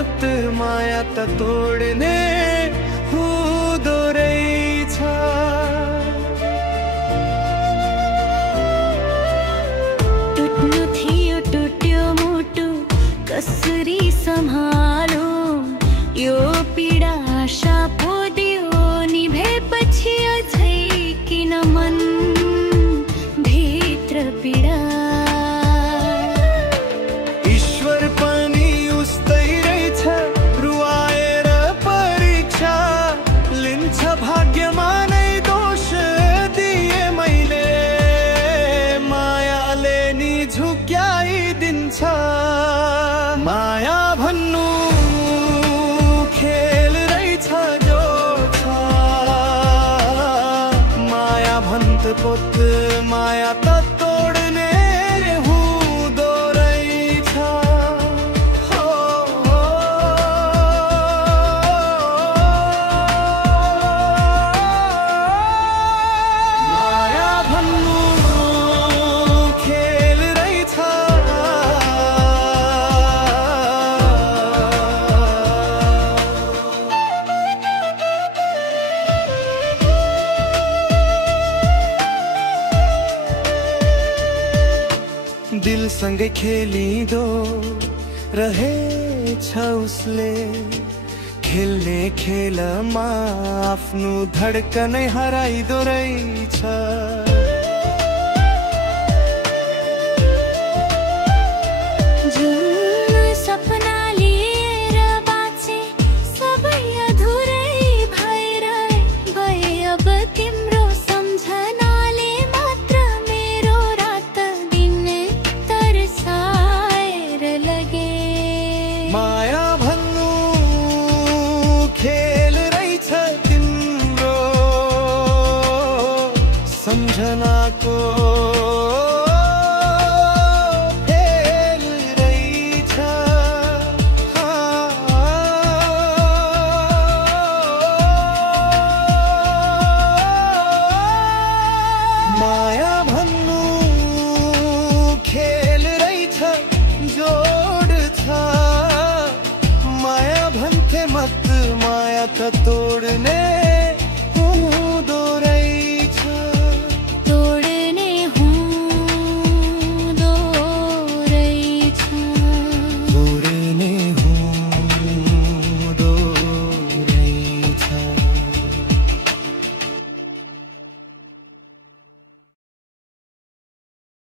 मत माया त तोड्ने हुँदो रहेछ। टुट्नु थियो टुट्यो मुटु कसरी सम्हालो, यो पीडा आशा पो दियो निभेपछि अझै किन मन भित्र पीडा। ईश्वर पनि उस्तै रहेछ, रुवाएर परीक्षा लिन्छ भाग्यमा नै दोष दिए मैले, मायाले नि झुक्याइदिन्छ। माया भन्नु खेल रहेछ जो छ, माया भन्छ पोत माया त तोड्ने हुँदो रहेछ। माया भन्नु खेल रहेछ, दिलसँगै खेलिदो रहेछ उसले, खेल्ने खेलमा आफ्नो धड्कनै हराइदो रहेछ। जुन सपना लिएर बाँचे सबै अधुरै भएर गए, अब तिम्रो सम्झनाले मात्र मेरो रात दिन तरसाएर लगे। माया भन्नु खेल रहेछ तिम्रो सम्झनाको खेल रहेछ। माया भन्नु खेल रहेछ जोड छ, माया भन्थे मत माया त तोड्ने